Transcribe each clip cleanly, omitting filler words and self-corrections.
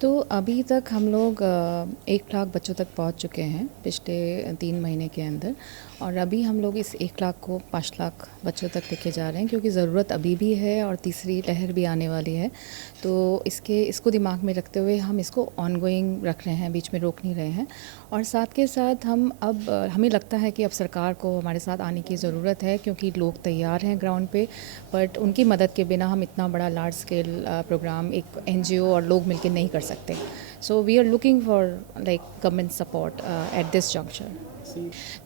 तो अभी तक हम लोग 1 लाख बच्चों तक पहुंच चुके हैं पिछले 3 महीने के अंदर। और अभी हम लोग इस 1 लाख को 5 लाख बच्चों तक लेके जा रहे हैं, क्योंकि ज़रूरत अभी भी है और तीसरी लहर भी आने वाली है। तो इसको दिमाग में रखते हुए हम इसको ऑनगोइंग रख रहे हैं, बीच में रोक नहीं रहे हैं। और साथ के साथ हमें लगता है कि अब सरकार को हमारे साथ आने की ज़रूरत है, क्योंकि लोग तैयार हैं ग्राउंड पे। बट उनकी मदद के बिना हम इतना बड़ा लार्ज स्केल प्रोग्राम एक एनजीओ और लोग मिलकर नहीं कर सकते। So we are looking for like government support at this junction.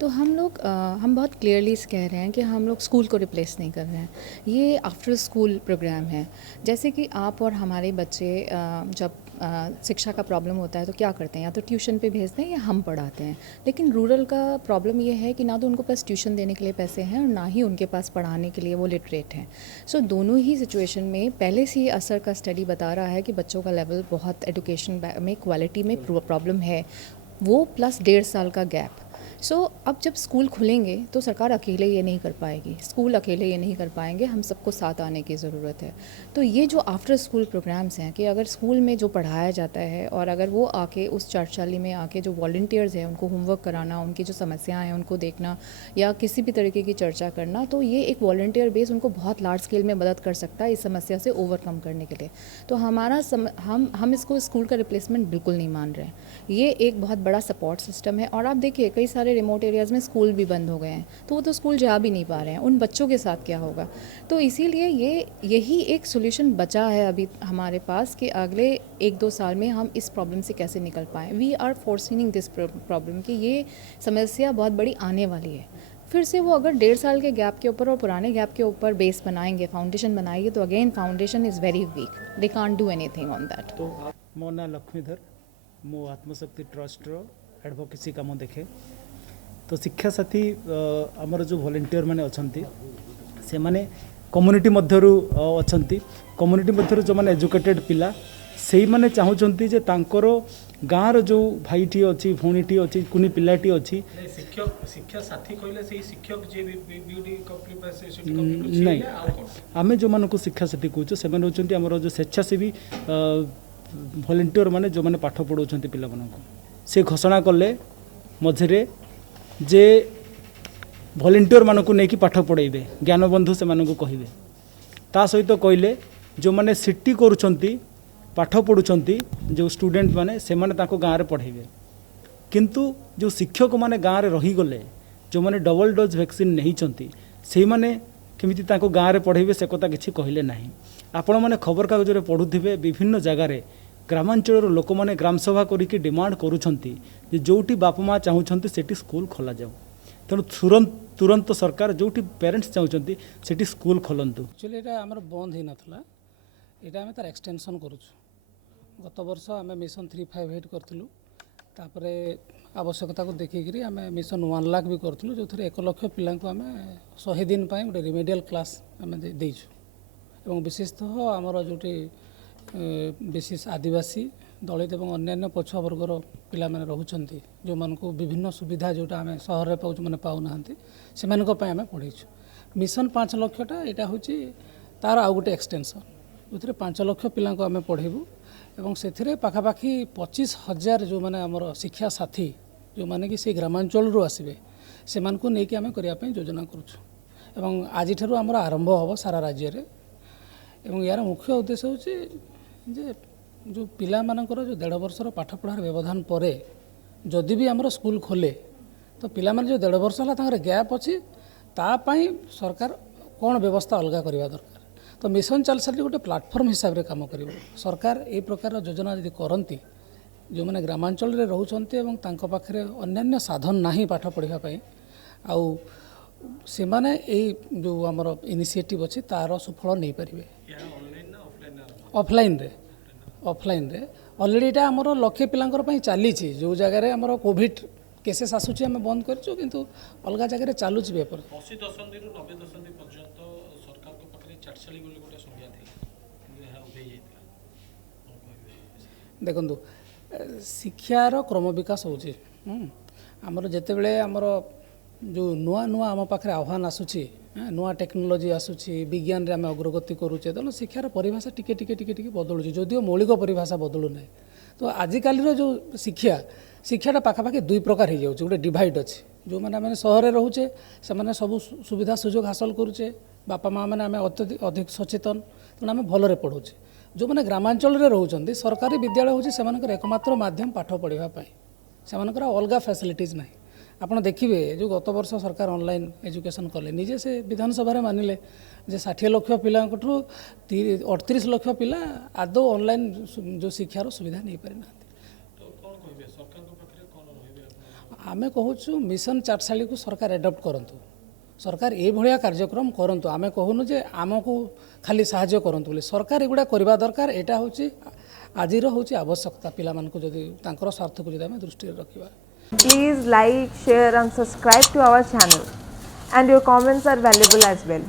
तो हम बहुत क्लियरली कह रहे हैं कि हम लोग स्कूल को रिप्लेस नहीं कर रहे हैं। ये आफ्टर स्कूल प्रोग्राम है। जैसे कि आप और हमारे बच्चे जब शिक्षा का प्रॉब्लम होता है तो क्या करते हैं, या तो ट्यूशन पे भेजते हैं या हम पढ़ाते हैं। लेकिन रूरल का प्रॉब्लम ये है कि ना तो उनको पास ट्यूशन देने के लिए पैसे हैं और ना ही उनके पास पढ़ाने के लिए वो लिटरेट हैं। सो दोनों ही सिचुएशन में पहले से ही असर का स्टडी बता रहा है कि बच्चों का लेवल बहुत एजुकेशन में क्वालिटी में प्रॉब्लम है, वो प्लस 1.5 साल का गैप। अब जब स्कूल खुलेंगे तो सरकार अकेले ये नहीं कर पाएगी, स्कूल अकेले ये नहीं कर पाएंगे, हम सबको साथ आने की ज़रूरत है। तो ये जो आफ्टर स्कूल प्रोग्राम्स हैं कि अगर स्कूल में जो पढ़ाया जाता है और अगर वो आके उस चारचाली में आके जो वॉल्टियर्स हैं उनको होमवर्क कराना, उनकी जो समस्याएं हैं उनको देखना या किसी भी तरीके की चर्चा करना, तो ये एक वॉल्टियर बेस उनको बहुत लार्ज स्केल में मदद कर सकता है इस समस्या से ओवरकम करने के लिए। तो हम इसको स्कूल का रिप्लेसमेंट बिल्कुल नहीं मान रहे हैं। ये एक बहुत बड़ा सपोर्ट सिस्टम है। और आप देखिए कई सारे रिमोट एरियाज़ में स्कूल भी बंद हो गए हैं, तो वो तो स्कूल जा भी नहीं पा रहे हैं, उन बच्चों के साथ क्या होगा। तो इसीलिए यही एक सोल्यूशन बचा है अभी हमारे पास कि अगले 1-2 साल में हम इस प्रॉब्लम से कैसे निकल पाएँ। वी आर फोरसीइंग दिस प्रॉब्लम कि ये समस्या बहुत बड़ी आने वाली है। फिर से वो अगर 1.5 साल के गैप के ऊपर और पुराने गैप के ऊपर बेस बनाएंगे, फाउंडेशन बनाएंगे, तो again foundation is very weak, they can't do anything on that. तो मो ना लक्ष्मीधर, मो आत्मशक्ति ट्रस्टर एडवोकेसी काम देखे। तो शिक्षा साथी आमर जो वॉलंटियर माने अछंती से माने कम्युनिटी मध्यरु अछंती। कम्युनिटी मध्यरु जो माने एजुकेटेड पिला सेही माने चाहुचंती जे तांकर गाँर जो भाईटी अच्छी भौणीटी अच्छी कुनी पिलाटी अच्छी शिक्षा साथी कहले से शिक्षक जे ब्यूटी नहीं आमे जो मानक शिक्षा साथी कहूँ से होचंती हमर जो स्वेच्छासेवी वॉलंटियर माने जो माने पाठ पढ़ाउछंती पिला मानक से घोषणा कले मझे जे वॉलंटियर मानक नहीं पाठ पढ़ेबे, ज्ञान बंधु से मानक कहिबे। ता सहित कहले जो माने सिटी करूछंती पाठ पढ़ुछंती जो स्टूडेंट माने से माने ताको गाँव रे पढ़ेबे। किंतु जो शिक्षक माने गाँव रे रही गले, जो माने डबल डोज वैक्सीन नहीं चंती से माने केमिति ताको गाँव रे पढ़ेबे से कथा किछि कहले नाही। आपण माने खबर कागज रे पढ़ुथिबे विभिन्न जगह रे ग्रामांचल लोक मैंने ग्राम सभा करिकी डिमांड करुछंती जे जोटी बाप माँ चाहूँगी सेठी स्कूल खोला जाऊ। तेणु तुरंत सरकार जोटी पेरेंट्स चाहूँगी सेठी स्कूल खोलंतु। एक्चुअली एटा हमर बंद ही नथला, एटा हमें तार एक्सटेंशन करूछु। गत वर्ष आम मिशन 358 करथिलु, तापरे आवश्यकता को देखिकी आम मिशन 1 लाख भी करथिलु, जो थरे 1 लाख पिला को आम 100 दिन पाए गोटे रिमेडियल क्लास आम देइछु। एवं विशेषतः आमर जोटी विशेष आदिवासी दलित और अन्य पछुआ वर्गर पिला माने रहउछंती, जो मानको विभिन्न सुविधा जोटा आम सहर में पाऊँ मैंने पाऊना से आम पढ़ेछु। मिशन 5 लाखटा यहाँ हूँ तार आउ गोटे एक्सटेंशन, जो 5 लाख पिला आम पढ़ेबू और से पाखापाखि 25,000 जो मैंने आमर शिक्षा साथी जो मैंने कि से ग्रामांचल आसबे से नहीं आम करने योजना करूँ। आज आमर आरंभ हम सारा राज्य में। यार मुख्य उद्देश्य हूँ जे जो पिला मानकर जो 1.5 वर्षर पाठ पढ़ार व्यवधान पर जदि भी आमर स्कूल खोले तो पिला माने जो 1.5 वर्ष है गैप अच्छी तापाई सरकार कौन व्यवस्था अलग करवा दरकार। तो मिशन 4 साल गोटे प्लाटफर्म हिसाब से काम कर सरकार ए प्रकार योजना यदि करती जो मैंने ग्रामांचल में रोचते पाखे अन्य साधन ना पाठ पढ़ाई आउ से माने जो आमर इनिशिएटिव अच्छी तार सुफल नहीं पारे। ऑफलाइन रे ऑलरेडी एटा आमर लक्षे पिलांकर पई चली जो जगह आमर कोविड केसेस आसुची आम बंद करछु, किंतु अलग जगह चालू पेपर 80 दशंधि 90 दशंधि पर्यंत सरकार को पाखे चारसाली बोली गोटे संज्ञा थी देखु शिक्षार क्रम विकास होमर जिते बड़े आमर जो नुआ नुआ आम पाखे आह्वान आसूची नुआ टेक्नोलोजी आसूची विज्ञान रे आम अग्रगति करुचे तेणु शिक्षार परिभाषा टिके टिके टिके टिके बदलुची जदिओ मौलिक परिभाषा बदलू ना तो आजिकल जो शिक्षा शिक्षाटा पाखापाखि दुई प्रकार हो जाऊँच गोटे डिवाइड अच्छे जो मैंने आम सहर रोचे से सब सुविधा सुजोग हासिल करुचे बापा माँ मैंने आम अधिक सचेतन तेणु आम भलरे पढ़ुचे जो मैंने ग्रामांचल रोचे सरकारी विद्यालय हूँ से एकमात्र माध्यम पाठ पढ़ापी से अलग फैसिलिटीज ना आप देखिए जो गत वर्ष सरकार ऑनलाइन एजुकेशन कले निजे से विधानसभा मानिले जे 60 लाख पिला 38 लाख पिला आदौ ऑनलाइन जो शिक्षार सुविधा नहीं पारि ना आमे कहूँ मिशन चाटशाली को सरकार एडप्ट करंतु सरकार ये भाया कार्यक्रम करंतु आमे कहूनु जे आमको खाली साहाय्य करंतु बोले सरकार एगुड़ा करबा दरकार एटा होची आजिर होची आवश्यकता पिला मानको जदी तांकर स्वार्थ को जदी आमे दृष्टि रखिबा Please like, share and subscribe to our channel, and your comments are valuable as well.